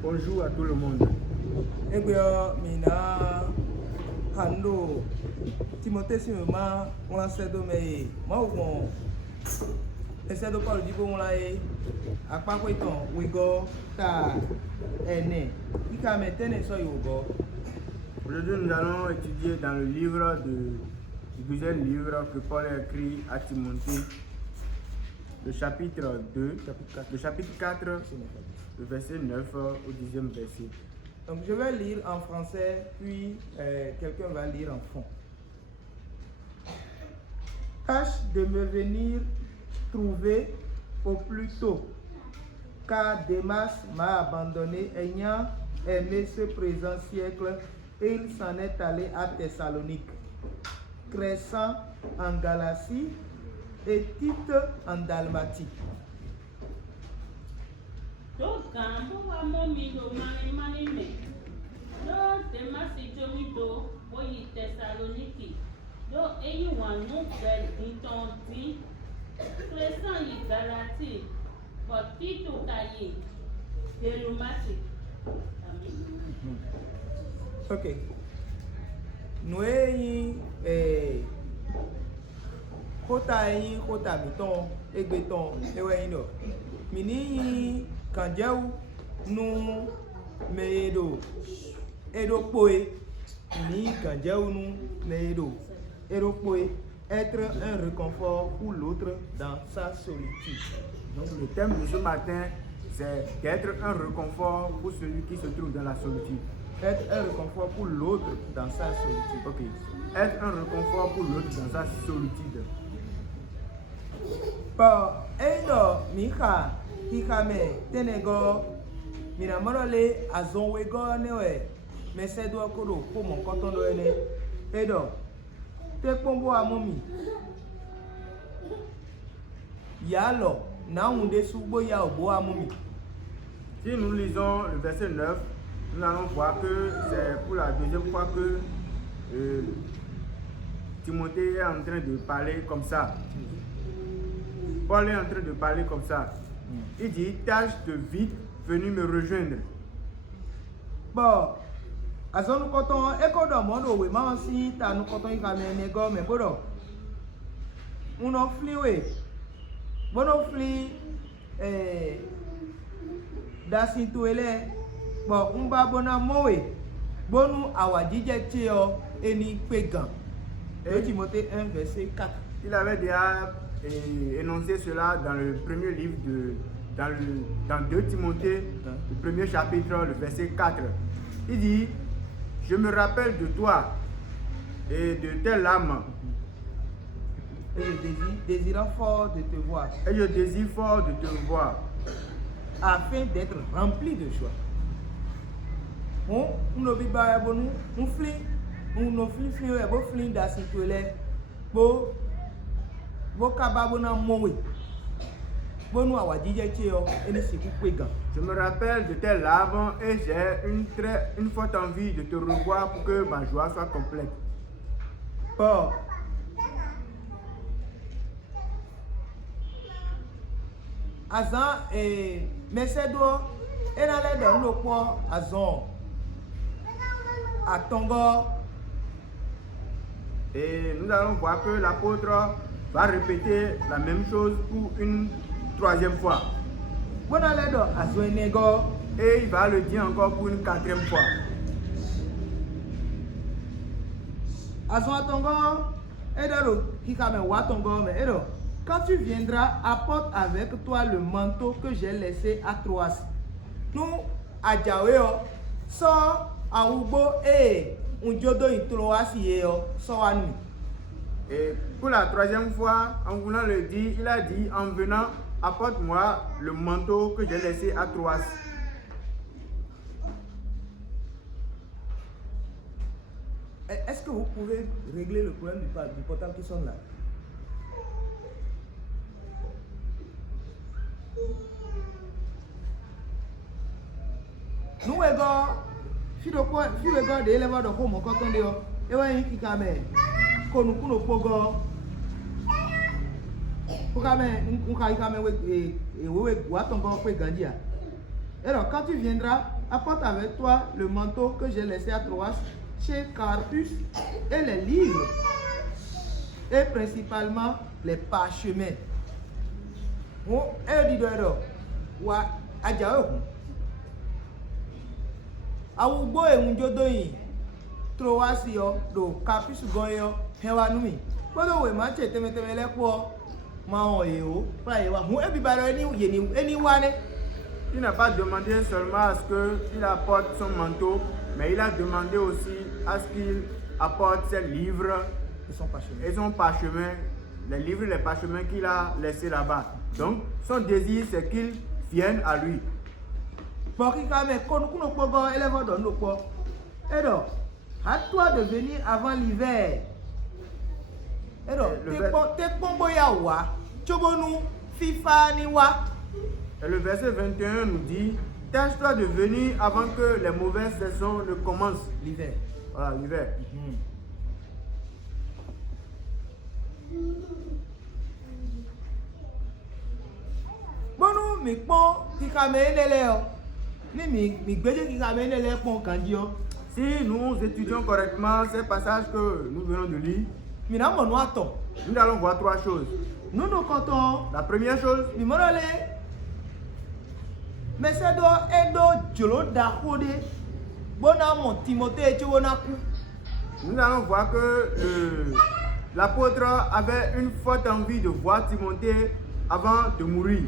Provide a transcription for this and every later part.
Bonjour à tout le monde. Mina Hando Timothée Simema on l'a fait de mais moi on essaie de parler du bon là et à pas quoi ton wigo ta ene il a maintenant ça yogo. Aujourd'hui, nous allons étudier dans le livre du deuxième livre que Paul a écrit à Timothée, le chapitre 2, le chapitre 4, le verset 9 au 10e verset. Donc je vais lire en français, puis quelqu'un va lire en fond. Tâche de me venir trouver au plus tôt, car Démas m'a abandonné ayant aimé ce présent siècle et il s'en est allé à Thessalonique, Crescent en Galatie et Tite en Dalmatie. Do gambo wa momi do mani me. Do Demasi jomi do boyi Thessaloniki. Do eyi wan no bel inton di. Crescent yi Galati. But Tito kaye. Delumati. Ok. Nous kota miton egbeton ewe ino. Mini kanjeu nu meedo edo poe ni kanjeu nu meedo edo poe être un réconfort pour l'autre dans sa solitude. Donc le thème de ce matin, c'est d'être un réconfort pour celui qui se trouve dans la solitude. Être un réconfort pour l'autre dans sa solitude. Ok. Être un réconfort pour l'autre dans sa solitude. Bon, edo mika hikame tenego mina morole azonwe go newe mesedo akodo ko mon koton do ene edo te pombo amomi yalo na unde sugbo ya obo amomi. Si nous lisons le verset 9, nous allons voir que c'est pour la deuxième fois que Timothée est en train de parler comme ça. Paul est en train de parler comme ça. Il dit, tâche de vite venir me rejoindre. Bon, azonu koton ekodo modo we ma si ta nu koton ikame nego me bodo. Uno fliwe. Bono fli dasintuele bon umba bona mowe. Bonu awajije ti o eni pegan. Et Timothée 1 verset 4. Il avait déjà énoncé cela dans le premier livre dans 2 Timothée, le premier chapitre, le verset 4. Il dit, je me rappelle de toi et de tes larmes. Et je désire fort de te voir. Et je désire fort de te voir. Afin d'être rempli de joie. On ne vit pas bon, on flit, on ne flit, on flit d'assituer bo kababona mowe. Bonu awadije cheo eni siku kwega. Je me rappelle de tes larmes et j'ai une forte envie de te revoir pour que ma joie soit complète. Bon. Azan mesedo enale don lopo azon atongo. Et nous allons voir que l'apôtre va répéter la même chose pour une troisième fois. Et il va le dire encore pour une quatrième fois. Quand tu viendras, apporte avec toi le manteau que j'ai laissé à Troas. Nous, à Djaweo, sort à Ubo et un jodo in Troas yeo, sort à nous. Et pour la troisième fois, en voulant le dire, il a dit, en venant, apporte-moi le manteau que j'ai laissé à Troas. Est-ce que vous pouvez régler le problème du portable qui sonne là? Nous, si le gars de l'élève de Homo Cotton de Ewa Kikame, Konukuno Pogo, Ukame, Ukame, Watongo, Gandia. Alors, quand tu viendras, apporte avec toi le manteau que j'ai laissé à Troas chez Carpus et les livres, et principalement les parchemins. Bon, elle dit de wa ajaou. Awugbo enjodo yin Troas yo do Carpus goyo hewa numi. Bodo we ma che teme lepo ma on yo pra yewa hu e bibaro eni wane. Il n'a pas demandé seulement à ce qu'il apporte son manteau, mais il a demandé aussi à ce qu'il apporte ses livres et son parchemin, les livres et les parchemins qu'il a laissés là-bas. Donc, son désir, c'est qu'ils viennent à lui. À toi de venir avant l'hiver. Et le verset 21 nous dit, tâche-toi de venir avant que les mauvaises saisons ne commencent. L'hiver. Voilà, l'hiver. Bonu mi pon kikame elele o. Ni mi gbeje kikame elele pon kanji o. Si nous étudions correctement ces passages que nous venons de lire, Mi na mo no aton. nous allons voir trois choses. Nous nous comptons. La première chose, Mi morale. Mesedo edo jolo da kode. Bona mon Timothée chewona ku. nous allons voir que l'apôtre avait une forte envie de voir Timothée avant de mourir.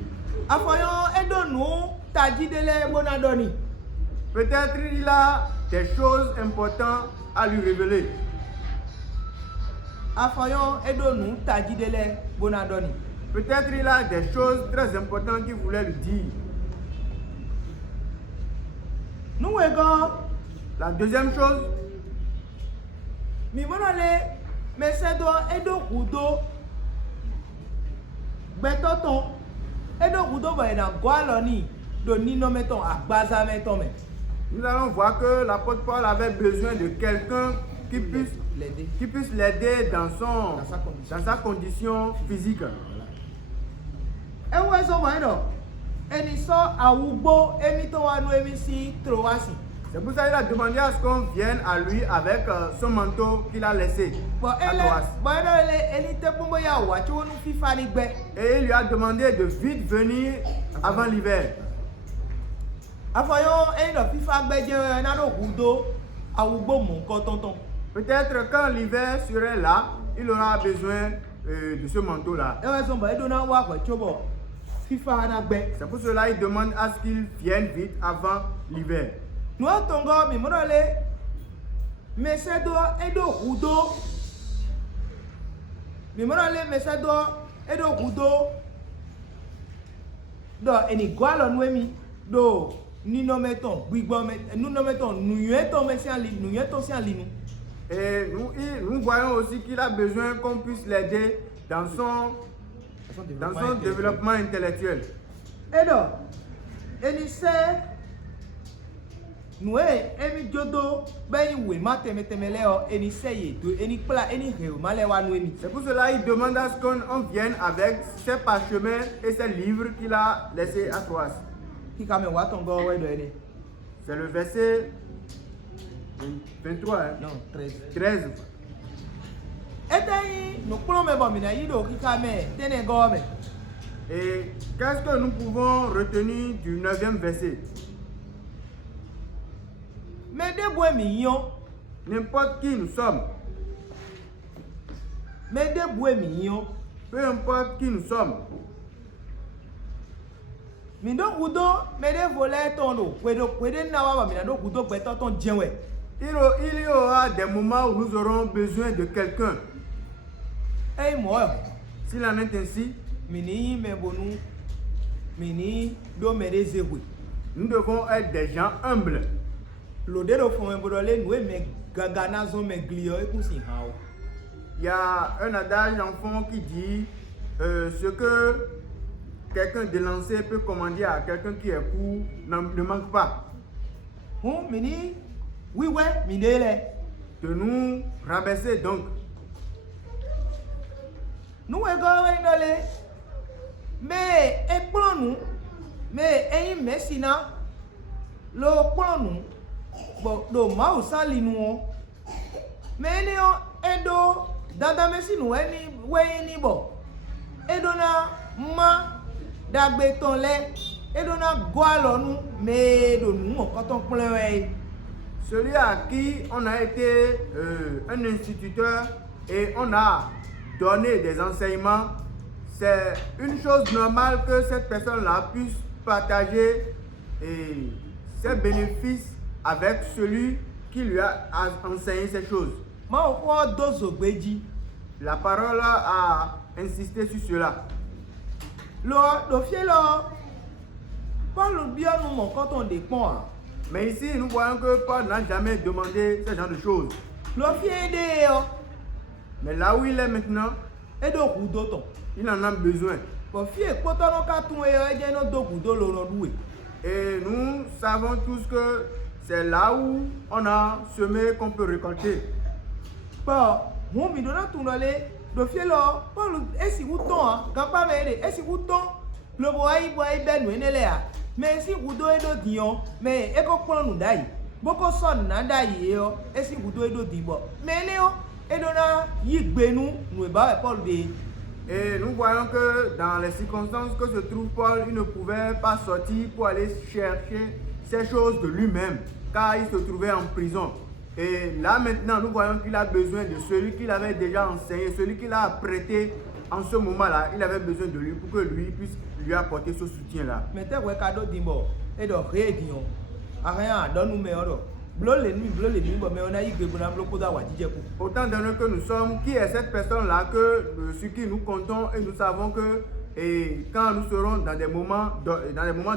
Afoyon edo nu tajidele bona doni. Peut-être il a des choses importantes à lui révéler. Afoyon edo nu tajidele bona doni. Peut-être il a des choses très importantes qu'il voulait lui dire. Nous ego La deuxième chose, mi morale mesedo edo kudo gbetoton edo kudo ba na gwaloni do nino meton agbaza meton me. nous allons voir que l'apôtre Paul avait besoin de quelqu'un qui puisse l'aider dans sa condition physique. Ewe so wa do eni so awugbo emi to wa nu emi si Troasi. C'est pour ça qu'il a demandé à ce qu'on vienne à lui avec son manteau qu'il a laissé Bon à ele Troas. bon ele eni te pombo ya wa chi wonu fifa ni gbe. Et il lui a demandé de vite venir avant l'hiver. Afoyon eni do fifa gbe je na do kudo awugbo mo nkan tonton. Peut-être quand l'hiver serait là, il aura besoin de ce manteau-là. Ewe so bo edo na wa ko chobo fifa na gbe. C'est pour cela qu'il demande à ce qu'il vienne vite avant l'hiver. Nous tongo mi morale mesedo edo kudo. Mi morale mesedo edo kudo. Do eni gwalo nu emi do nino meton gbigbo me nuno meton nuyeton me si ali nuyeton si ali nu. Et nous voyons aussi qu'il a besoin qu'on puisse l'aider dans son développement intellectuel. Edo eni se noue emi jodo be we ma temetemele o eni se ye do eni pla eni he ma le wa nu emi. C'est pour cela qu'il demande à ce qu'on vienne avec ses parchemins et ses livres qu'il a laissés à Troas. Kika me wa tongo we do ene. C'est le verset 23, hein? Non, 13. 13. Eteyi no kplo me bo mi na yido kika me tene go me. Et qu'est-ce que nous pouvons retenir du 9e verset? Me de bo mi yon. N'importe qui nous sommes, Me de bo mi yon. peu importe qui nous sommes, Mi do kudo me de volé tondo. Kwede na wa mi na do kudo gbe tonton jenwe. il y aura des moments où nous aurons besoin de quelqu'un. Ei mo. S'il en est ainsi, Mi ni me bonu. Mi ni do me de zewe. nous devons être des gens humbles. Lode do fo me bodole nu me gaga na zo me glio e ku si ha o. Il y a un adage en fond qui dit ce que quelqu'un d'élancé peut commander à quelqu'un qui est court ne manque pas. Mi ni wiwe mi de le. De nous rabaisser donc. Nou e go we ndole. Me e plonu. Me e mesina. lo planu bo do mau sali nu me ni o edo dada mesi nu eni we ni bo edo na ma dagbe ton le edo na go alonu me do nu mo ko ton plan we. Celui à qui on a été un instituteur et on a donné des enseignements, c'est une chose normale que cette personne-là puisse partager ses bénéfices avec celui qui lui a enseigné ces choses. La parole a insisté sur cela. Mais ici, nous voyons que Paul n'a jamais demandé ce genre de choses. Mais là où il est maintenant, il en a besoin. Et nous savons tous que c'est là où on a semé qu'on peut récolter. Mais si vous doyez do dion, mais eko plan nous dai. Boko son na dai yo, et si vous doyez do dibo. Mais néo, et dona yigbe nous ba Paul de. Et nous voyons que dans les circonstances que se trouve Paul, il ne pouvait pas sortir pour aller chercher ces choses de lui-même, car il se trouvait en prison. Et là maintenant, nous voyons qu'il a besoin de celui qu'il avait déjà enseigné, celui qu'il a prêté en ce moment-là. Il avait besoin de lui pour que lui puisse lui apporter ce soutien-là. Autant donné que nous sommes, qui est cette personne-là sur qui nous comptons et nous savons que quand nous serons dans des moments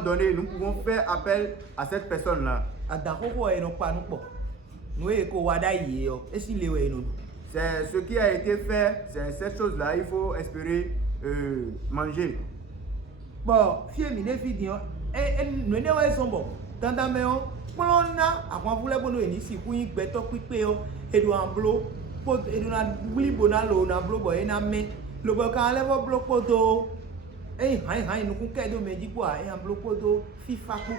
donnés, nous pouvons faire appel à cette personne-là. C'est ce qui a été fait, c'est cette chose-là, il faut espérer manger. Bon, fier mi ne fi dion nous ne wa sombo tanda me o plona àwọn fule bono eni si ku yin gbe to pipe o edu amblo po edu na buli bona lo na blo boy na me lo bo kan le bo blo poto hai nu ku ke do meji po ai amblo poto fifa ku.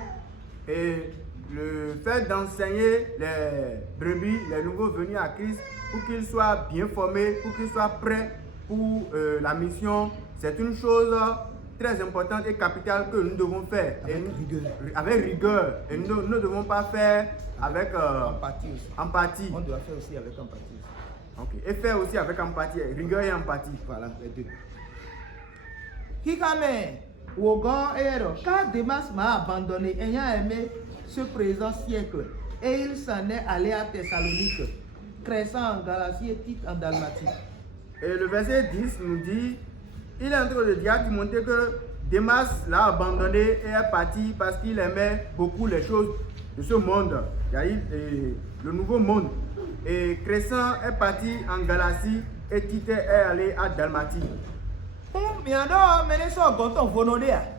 Et le fait d'enseigner les brebis, les nouveaux venus à Christ, pour qu'ils soient bien formés, pour qu'ils soient prêts pour la mission, c'est une chose très importante et capitale que nous devons faire avec rigueur. Et nous ne devons pas faire avec empathie. On doit faire aussi avec empathie. Okay. Et faire aussi avec empathie, rigueur et empathie. Voilà, les deux. Kikame, Wogan et Ero, car Démas m'a abandonné ayant aimé ce présent siècle, et il s'en est allé à Thessalonique, Crescent en Galatie et Tite en Dalmatie. Et le verset 10 nous dit, il est en train de dire à Timothée que Démas l'a abandonné et est parti parce qu'il aimait beaucoup les choses de ce monde, le nouveau monde. Et Crescent est parti en Galatie et Tite est allé à Dalmatie.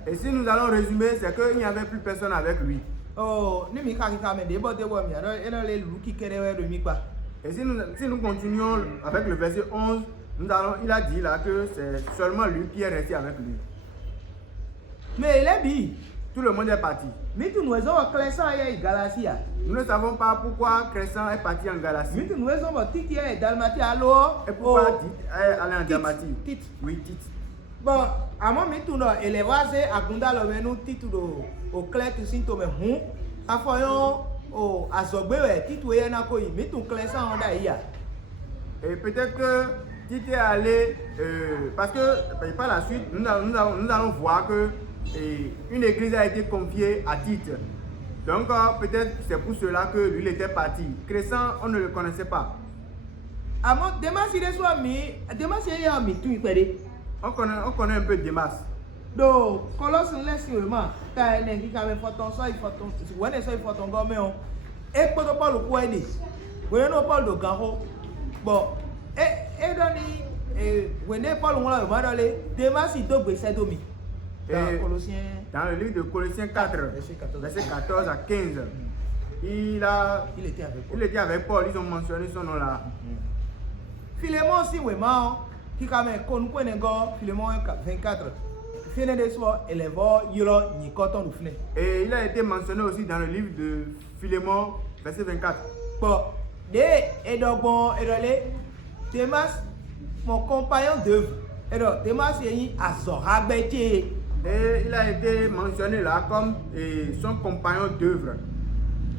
Et si nous allons résumer, c'est qu'il n'y avait plus personne avec lui. Et si nous continuons avec le verset 11, il a dit là que c'est seulement lui qui est resté avec lui. Mais il est dit, tout le monde est parti. Nous ne savons pas pourquoi Crescent est parti en Galatie. Et pourquoi Tite est allé en Dalmatie. Oui, Tite. Bon, à moi, il est vasé à Gunda le menu Tite au clé de symptômes. À Foyon, au Azogbe, Tite ou Yanakoi, mais tout Crescent en Daïa. Et peut-être que Tite est allé, parce que par la suite, nous allons voir que une église a été confiée à Tite. Donc peut-être c'est pour cela que lui était parti. Crescent, on ne le connaissait pas. On connaît un peu Démas. Donc, Colosse laisse seulement. T'as un qui a fait ton ça, il faut ton. Si vous avez ça, il faut ton gomme. Et pour ne pas le quoi aider. Vous n'avez pas le garo. Bon, et donné, vous n'avez pas le moyen de m'aller. Démas, il doit baisser domi. Dans le livre de Colossiens 4, verset 14 à 15, il était avec Paul, ils ont mentionné son nom là. Philémon aussi, oui, qui a même connu Philémon 24. fene de so elevo yiro ni koton du fene. Et il a été mentionné aussi dans le livre de Philémon, verset 24. Bon, de edogbon edole Demas mon compagnon d'œuvre. Alors Demas yi azoragbeje. Et il a été mentionné là comme son compagnon d'œuvre.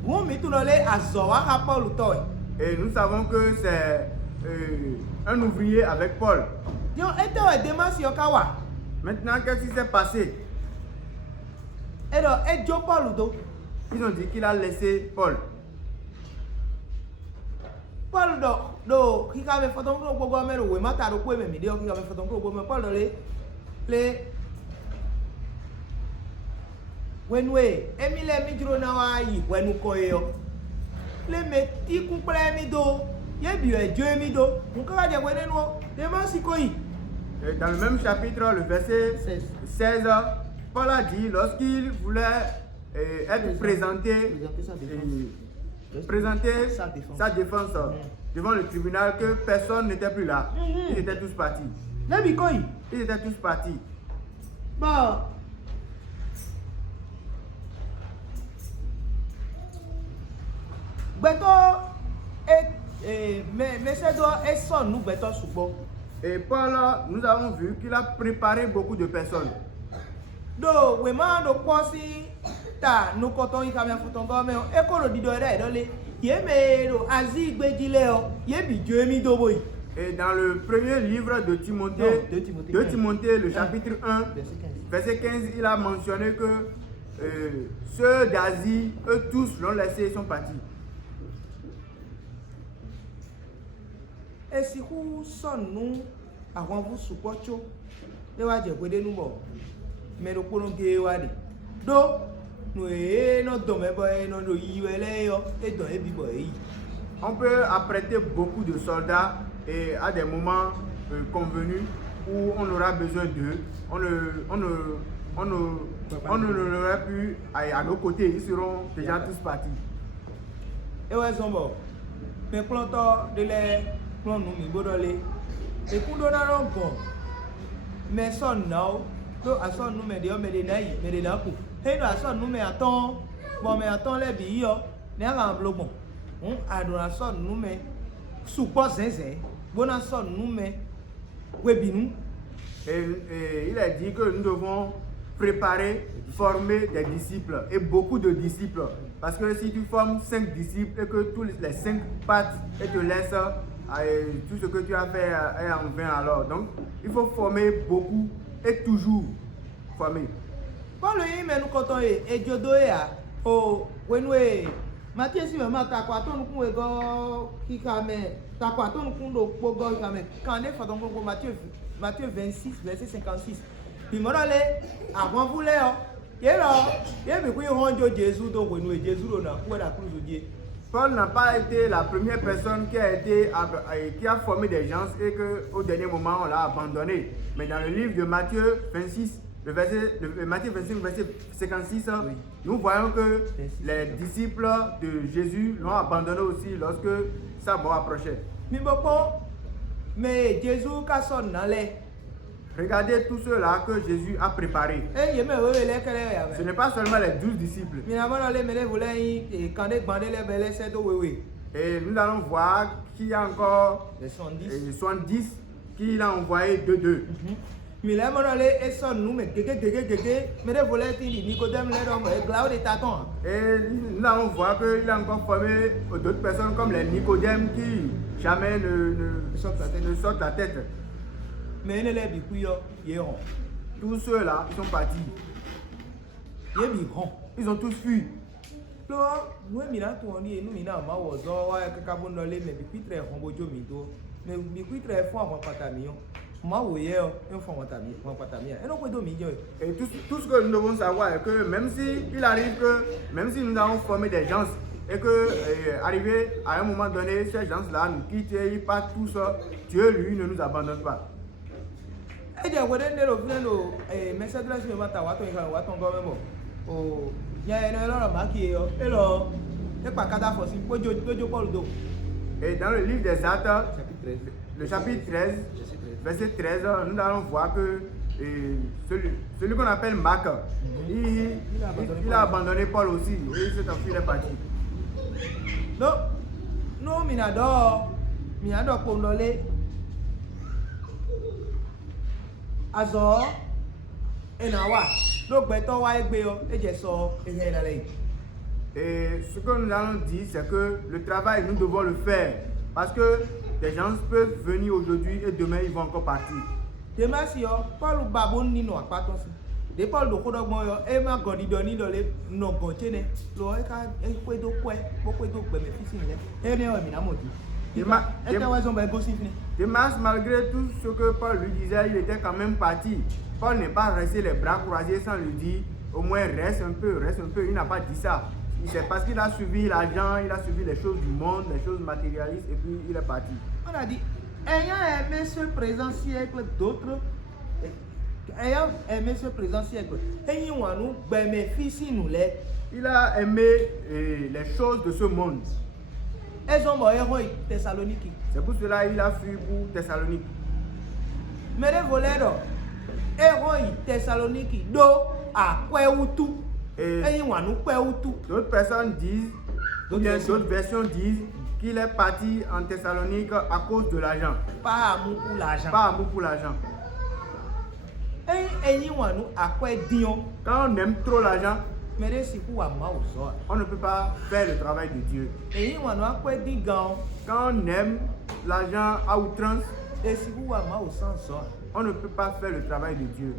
Won mi tunole azora Paul toy. Et nous savons que c'est un ouvrier avec Paul. Dion eto Demas yokawa. Maintenant, qu'est-ce qui s'est passé? Alors ejo Paul do. Ils ont dit qu'il a laissé Paul. Paul do kika me foton ko gbogbo me we mata do ko me mi de kika me foton ko gbogbo me Paul do le wenwe emile mi juro na wa yi wenu ko yo le me ti ku pere mi do ye bi ejo mi do nka je we nenu de ma si ko yi. Et dans le même chapitre, le verset 16, Paul a dit, lorsqu'il voulait être présenter sa défense devant le tribunal, que personne n'était plus là. Ils étaient tous partis. Ils étaient tous partis. Bon. Beto mais c'est doit et son nous beto subo. Et Paul, nous avons vu qu'il a préparé beaucoup de personnes. Do we man do kwasi ta no koton yi kamia futongo me e ko ro dido ere dole ye me do azi gbejile o ye bi jo emi do boy. Et dans le premier livre de Timothée, 2 Timothée, le chapitre 1, verset 15, il a mentionné que ceux d'Asie, eux tous l'ont laissé et sont partis. Et si vous son nous avant vous supporter, de wa je gwede nu bo. Mais le pono ge wa de. Do no no do me boy no do yiwele yo e do e bi boy. On peut apprêter beaucoup de soldats et à des moments convenus où on aura besoin d'eux. On ne l'aurait plus à nos côtés, ils seront déjà tous partis. Et ouais zombo. Mais planto de les plans nous mi bodole. Et kundo na rongo. Mais son now do ason nous me de o me de nai me de na ku. Hey no ason nous me aton. Bon me aton le bi yo. Ne ala blogbon. Adoration nous me support zinzin. Bonasson nous me webinu. Et il a dit que nous devons préparer, former des disciples et beaucoup de disciples. Parce que si tu formes 5 disciples et que tous les 5 partent et te laissent, tout ce que tu as fait est en vain alors. Donc, il faut former beaucoup et toujours former. Paul yi menu koton e jodo ya o wenwe Matthieu si mama ta kwa ton kun we go kika me ta kwa ton kun do pogo kika me quand ne faton ko Matthieu 26 verset 56. Bi morale àwọn vule o ye bi ku honjo Jésus do wenwe Jésus do na ku da cruz die. Paul n'a pas été la première personne qui a formé des gens et qu'au dernier moment on l'a abandonné. Mais dans le livre de Matthieu 26, Matthieu 25, verset 56, oui. Nous voyons que les disciples de Jésus l'ont abandonné aussi lorsque sa mort approchait. Mais Jésus a son allé. Regardez tous ceux-là que Jésus a préparés. Ce n'est pas seulement les 12 disciples. Et nous allons voir qu'il y a encore 70 qu'il a envoyé de. Et nous allons voir qu'il a encore formé d'autres personnes comme les Nicodèmes qui jamais ne sortent la tête. Mais tous ceux-là, ils sont partis. Ils ont tous fui. Et tout ce que nous devons savoir est que même s'il arrive que, même si nous avons formé des gens et que arrivé à un moment donné, ces gens-là nous quittent, ils partent tous, Dieu lui ne nous abandonne pas. Et dans le livre des Actes, le chapitre 13, verset 13, nous allons voir que celui qu'on appelle Marc, il a abandonné Paul aussi. Et il s'est enfui, il est parti. No, no, minado kondole. Azo, enawa. Donc, beto wa egbe yo, ejeso, ejenale. Et ce que nous allons dire, c'est que le travail, nous devons le faire. Parce que des gens peuvent venir aujourd'hui et demain, ils vont encore partir. Demain, si yo, Paul babon ni no akpaton si. De Paul do kodogbo yo, ema godidoni dole no gonchene. Lo eka ekwedo kwe, bokwedo gbeme fisi nle. Ene o mi na modi. Demas, malgré tout ce que Paul lui disait, il était quand même parti. Paul n'est pas resté les bras croisés sans lui dire au moins reste un peu. Il n'a pas dit ça. C'est parce qu'il a suivi l'argent, il a suivi les choses du monde, les choses matérialistes et puis il est parti. On a dit, ayant aimé ce présent siècle d'autres, ayant aimé ce présent siècle, il a aimé les choses de ce monde. C'est pour cela qu'il a fui pour Thessalonique. Mais les voleurs, héros Thessalonique, do à Kweutu. Et d'autres personnes disent, d'autres versions disent qu'il est parti en Thessalonique à cause de l'argent. Pas amour pour l'argent. Pas amour pour l'argent. Quand on aime trop l'argent, on ne peut pas faire le travail de Dieu. Quand on aime l'argent à outrance, on ne peut pas faire le travail de Dieu.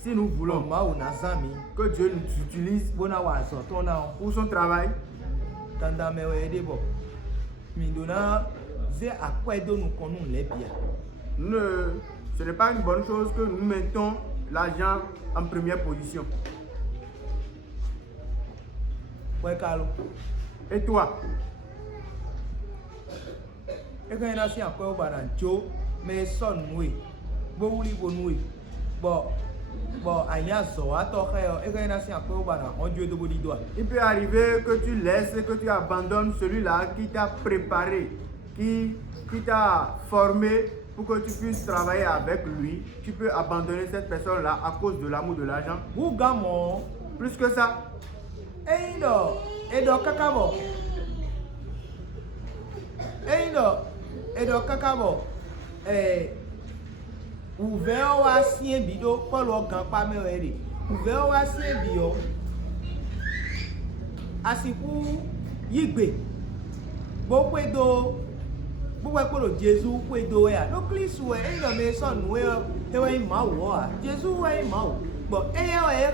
Si nous voulons que Dieu nous utilise pour son travail, ce n'est pas une bonne chose que nous mettons l'argent en première position. Et toi? Il peut arriver que tu laisses, que tu abandonnes celui-là qui t'a préparé, qui t'a formé pour que tu puisses travailler avec lui. Tu peux abandonner cette personne-là à cause de l'amour de l'argent. Plus que ça. Ouvert wa sien bido Paul ogan pa me ere ouvert wa sien bio asiku yigbe bo pedo Jésus pedo ya no klisu e ndo me so nu e we ma wo a Jésus we ma wo bo e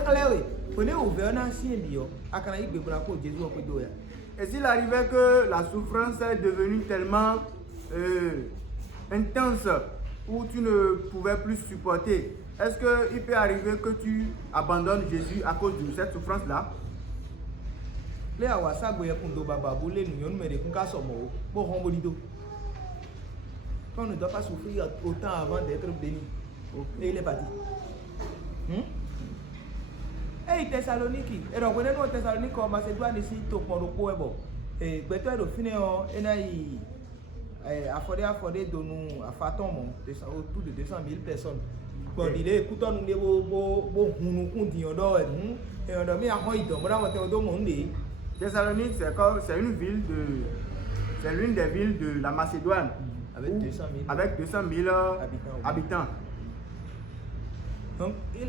klewe oni ouvert na sien bio akana yigbe bra ko Jésus pedo ya. Et s'il arrivait que la souffrance est devenue tellement intense où tu ne pouvais plus supporter, est-ce qu'il peut arriver que tu abandonnes Jésus à cause de cette souffrance-là? On ne doit pas souffrir autant avant d'être béni. Et il est parti. Hey Thessalonique, et donc on est dans Thessalonique en Macédoine ici, tout pour le poème. Et peut-être au final, on a affordé de nous à Faton, autour de 200 000 personnes. Bon, il est écoutant nous des Thessalonique, c'est une ville c'est l'une des villes de la Macédoine. Avec 200 000 habitants. Donc, il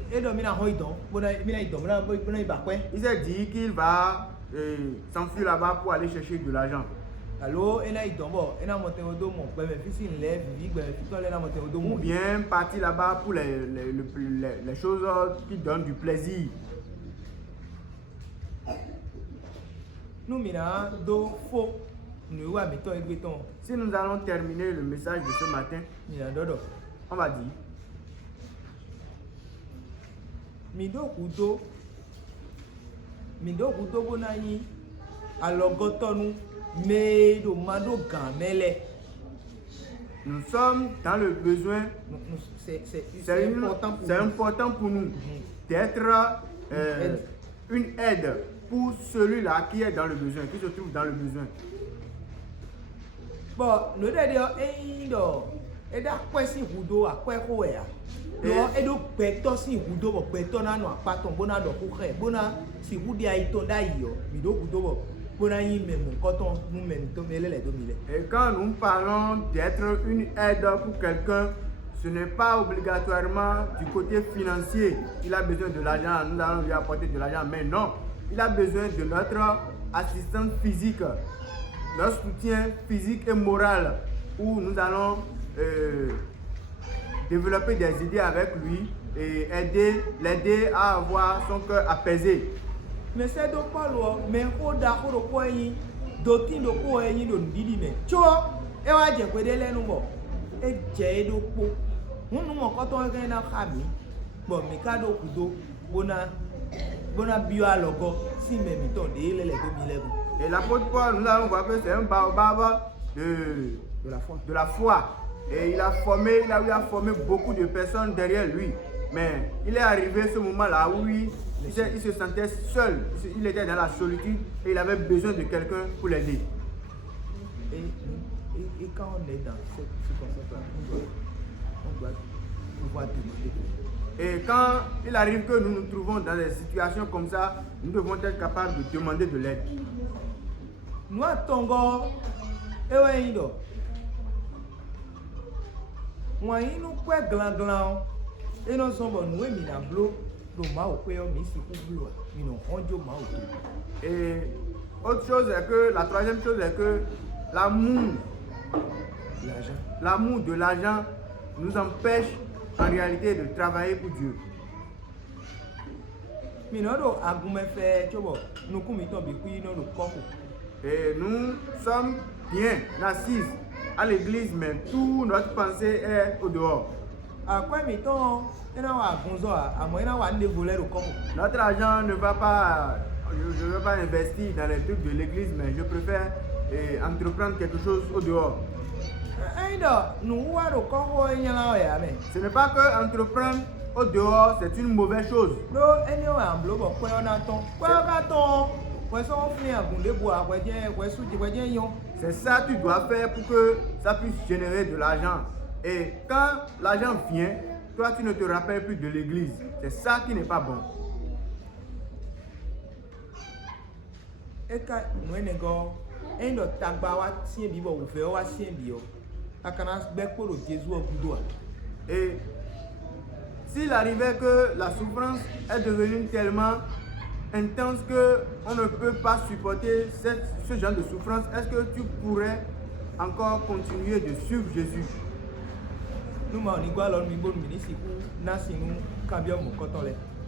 s'est dit qu'il va s'enfuir là-bas pour aller chercher de l'argent. Ou bien partir là-bas pour les choses qui donnent du plaisir. Si nous allons terminer le message de ce matin, on va dire nous sommes dans le besoin. C'est important pour nous d'être une aide pour celui-là qui est dans le besoin, qui se trouve dans le besoin. Bon, nous devons aider. Et d'après si vous après quoi non et donc péto si vous devez péto na no apaton bona do kure bona si vous dia itonda yo mi do vous devez bona yi même coton nous même to mele les 2000. Et quand nous parlons d'être une aide pour quelqu'un, ce n'est pas obligatoirement du côté financier. Il a besoin de l'argent, nous allons lui apporter de l'argent, mais non, il a besoin de notre assistance physique, notre soutien physique et moral, où nous allons développer des idées avec lui et l'aider à avoir son cœur apaisé. Mais c'est donc pas loin, mais on d'accord au point yi, d'autres do quoi yi do ndidi mais. Tu et wa je kwede le nu bo. Et je do po. Nous mon coton est na khami. Bon, mais kado kudo bona bio alogo si me miton de le 2011. Et l'apôtre Paul, nous allons voir que c'est un baobab de la foi. Et il a formé beaucoup de personnes derrière lui. Mais il est arrivé ce moment-là où il se sentait seul. Il était dans la solitude et il avait besoin de quelqu'un pour l'aider. Et quand on est dans cette circonstance-là, on doit pouvoir demander. Et quand il arrive que nous nous trouvons dans des situations comme ça, nous devons être capables de demander de l'aide. Nous attendons. Moi, il nous fait glan. Et nous sommes nous mis dans l'eau. Et autre chose est que, la troisième chose est que l'amour de l'argent nous empêche en réalité de travailler pour Dieu. Et nous sommes bien assis à l'église, mais toute notre pensée est au dehors. Notre argent ne va pas, je ne veux pas investir dans les trucs de l'église, mais je préfère entreprendre quelque chose au dehors. Ce n'est pas que entreprendre au dehors, c'est une mauvaise chose. C'est ça que tu dois faire pour que ça puisse générer de l'argent. Et quand l'argent vient, toi tu ne te rappelles plus de l'église. C'est ça qui n'est pas bon. Et s'il arrivait que la souffrance est devenue tellement intense qu'on ne peut pas supporter ce genre de souffrance, est-ce que tu pourrais encore continuer de suivre Jésus?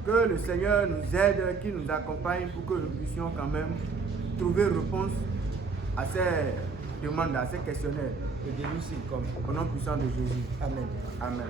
Que le Seigneur nous aide, qu'il nous accompagne pour que nous puissions quand même trouver réponse à ces demandes, à ces questionnaires. Au nom puissant de Jésus. Amen. Amen.